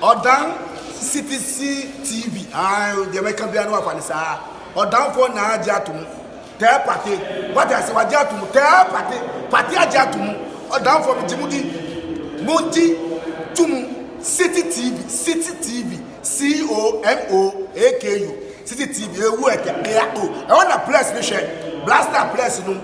Odan CTC TV. The American piano of Anissa. Odan for na jatum. Tell party. What I say, what jatum? Tell party. Party jatum. Odan for Jimudi. Monti Tumu. City TV. City TV. COMOAKU. City TV. I want a place to share. Blaster place no.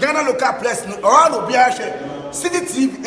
Ghana local place no. All will be a share. City TV.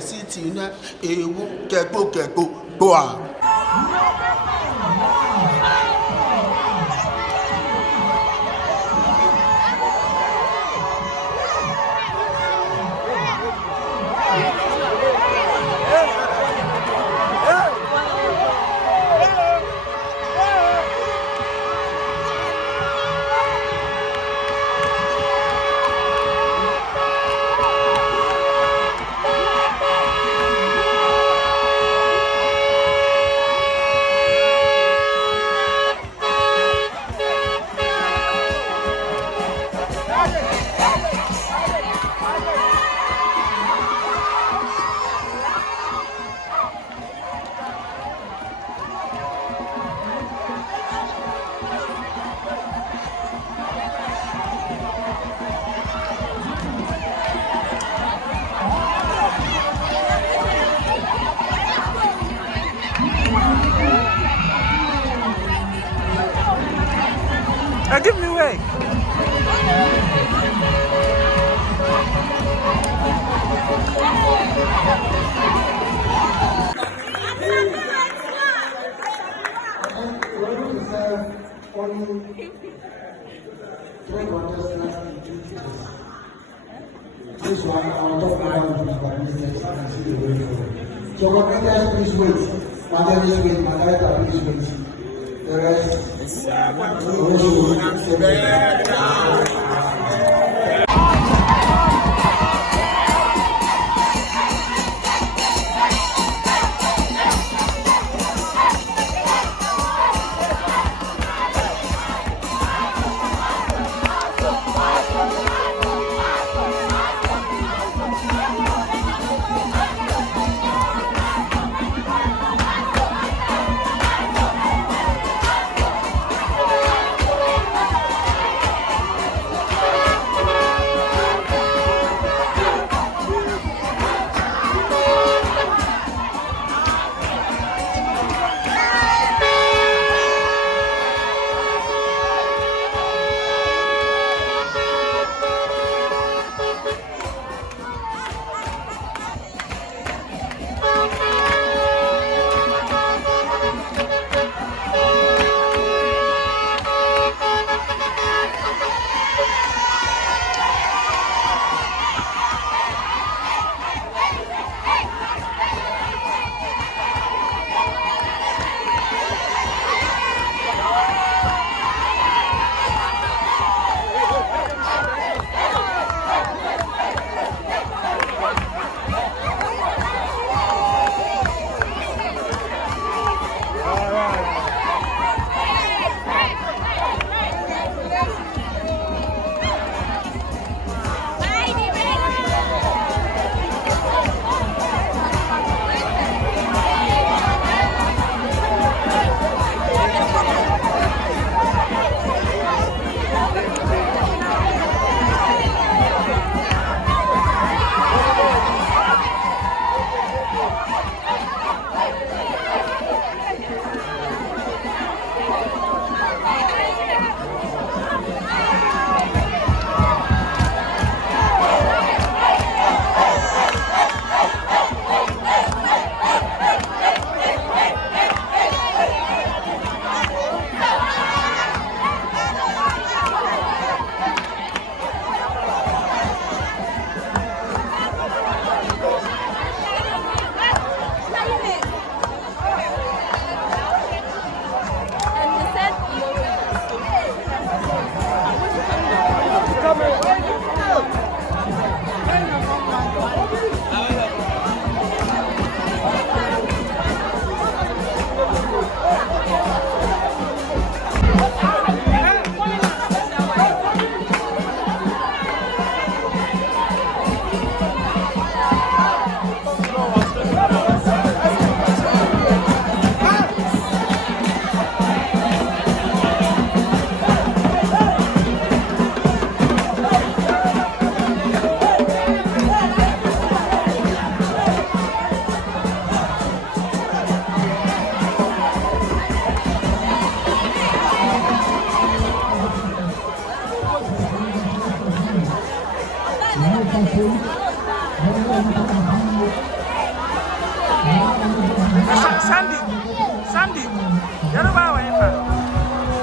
City na. Keko. Boa. Give me away. This one, I'll talk about business and see the way forward. So, Cornelius, please wait. Madam, please wait. Margarita, please wait. The rest. Sandy, you're about to buy.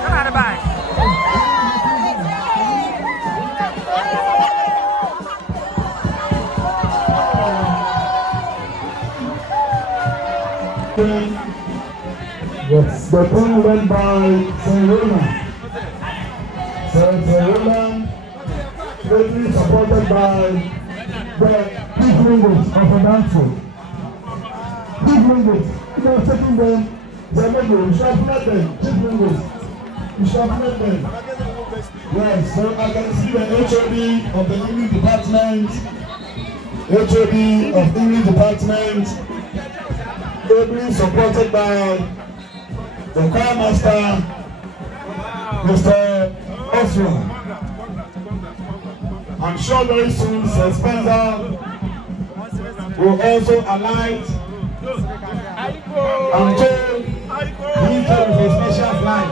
Come out of buy. Yes, the thing went by Serena. Serena, greatly supported by the big windows of Odasco. Big windows. You are taking them. You should have let them. Big windows. You should have let them. Yes, so I can see the HOD of the English department. HOD of English department. Ably supported by the choir master, Mr. Oswald. I'm sure very soon Sir Spencer will also alight. I'm told he came with a special flight.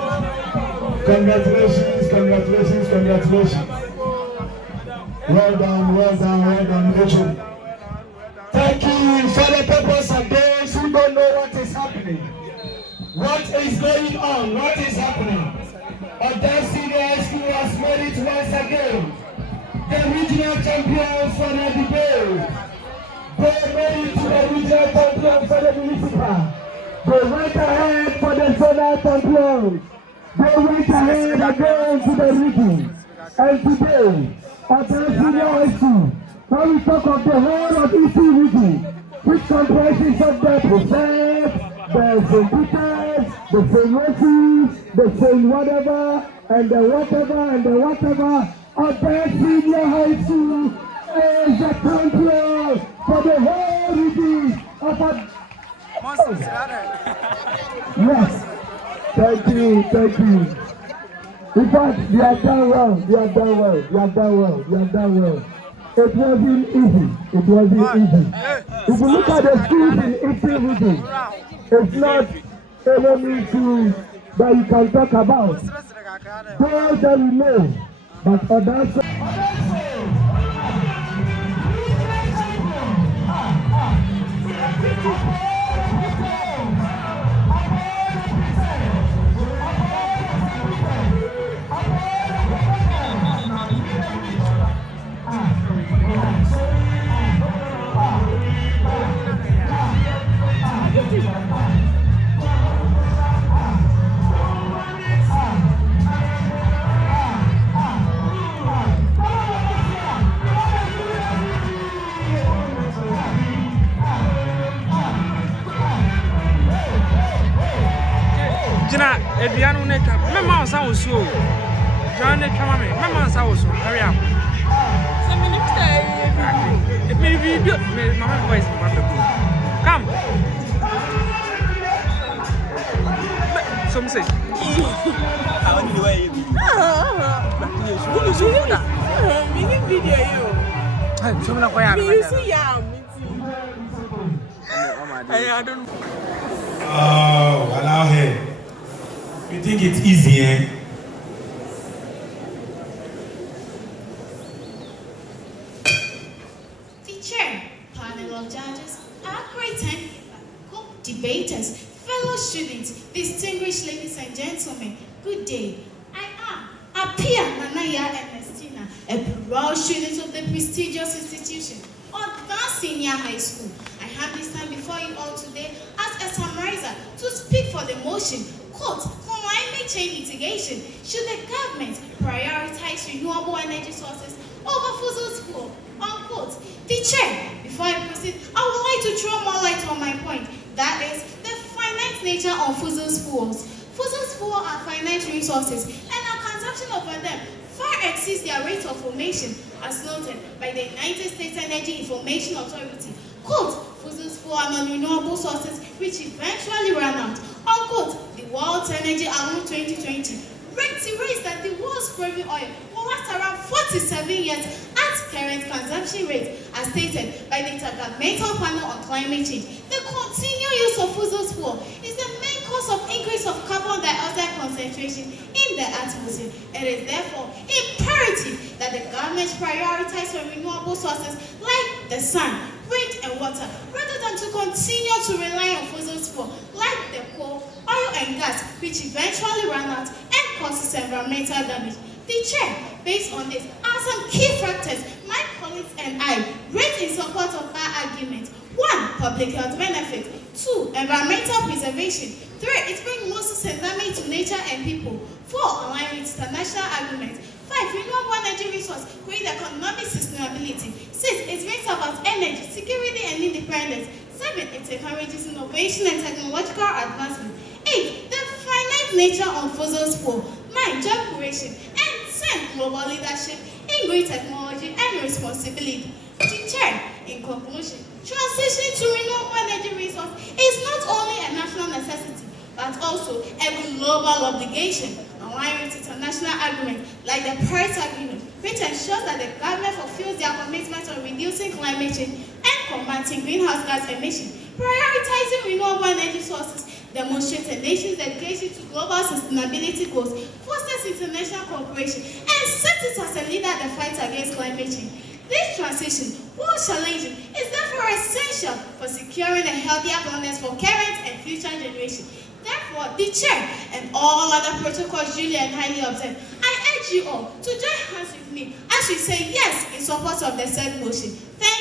Congratulations, congratulations, congratulations. Well done, Rachel. Thank you for the purpose of those who don't know what is happening. What is going on? What is happening? Odasco High School has made it once again. The regional champions for the debate. They made it to the regional champions for the municipal. They went ahead for the zonal champions. They went ahead again to the region. And today, Odasco High School, when we talk of the whole of EC region, which comprises of the Prophet, the St. Peters, the St. Moses, the St. whatever, and the whatever, and the whatever, Odasco High School is the champion for the whole region of Yes, thank you. In fact, you have done well. It wasn't easy. If you look at the schools in Eastern region, it's not enemy to that you can talk about. Those that we know, but Odasco. Jina, Ediano Neka, Mamma sounds so. John Kamame, Mamma sounds so. Hurry up. It may be good. Mamma voice wonderful. Come. Some say. How do you wear it? Video you. I'm so not quite. You see, I don't. Oh, allow her. You think it's easy, eh? Teacher, panel of judges, accurate and debaters, fellow students, distinguished ladies and gentlemen, good day. I am Apia Nanaya Ernestina, a proud student of the prestigious institution, Odasco High School. I have this time before you all today as a summarizer to speak for the motion, quote, climate change mitigation. Should the government prioritize renewable energy sources over fossil fuel, unquote. Teacher, before I proceed, I would like to throw more light on my point. That is the finite nature of fossil fuels. Fossil fuels are finite resources, and our consumption of them far exceeds their rate of formation, as noted by the United States Energy Information Authority. Quote, fossil fuels are non-renewable sources which eventually run out. Unquote, the world's energy around 2020 rates that the world's crude oil will last around 47 years at current consumption rate, as stated by the Intergovernmental Panel on Climate Change. The continued use of fossil fuel is the main cause cause of increase of carbon dioxide concentration in the atmosphere. It is therefore imperative that the government prioritize renewable sources like the sun, wind, and water, rather than to continue to rely on fossil fuels like the coal, oil, and gas, which eventually run out and causes environmental damage. The chair, based on this, are some key factors my colleagues and I raise in support of our argument. 1. Public health benefit. 2. Environmental preservation. 3. It brings more sustainability to nature and people. 4. Align with international agreements. 5. Renewable energy resource create economic sustainability. 6. It brings about energy, security, and independence. 7. It encourages innovation and technological advancement. 8. The finite nature of fossil fuel. 9. Job creation. And 10. Global leadership in green technology and responsibility. The chair, in conclusion, transitioning to renewable energy resource is not only a national necessity, but also a global obligation, aligned with international agreements like the Paris Agreement, which ensures that the government fulfills their commitment on reducing climate change and combating greenhouse gas emissions. Prioritizing renewable energy sources demonstrates a nation's dedication to global sustainability goals, fosters international cooperation, and sets it as a leader in the fight against climate change. This transition, while challenging, is therefore essential for securing a healthier planet for current and future generations. Therefore, the chair and all other protocols duly and highly observed, I urge you all to join hands with me as we say yes in support of the said motion. Thank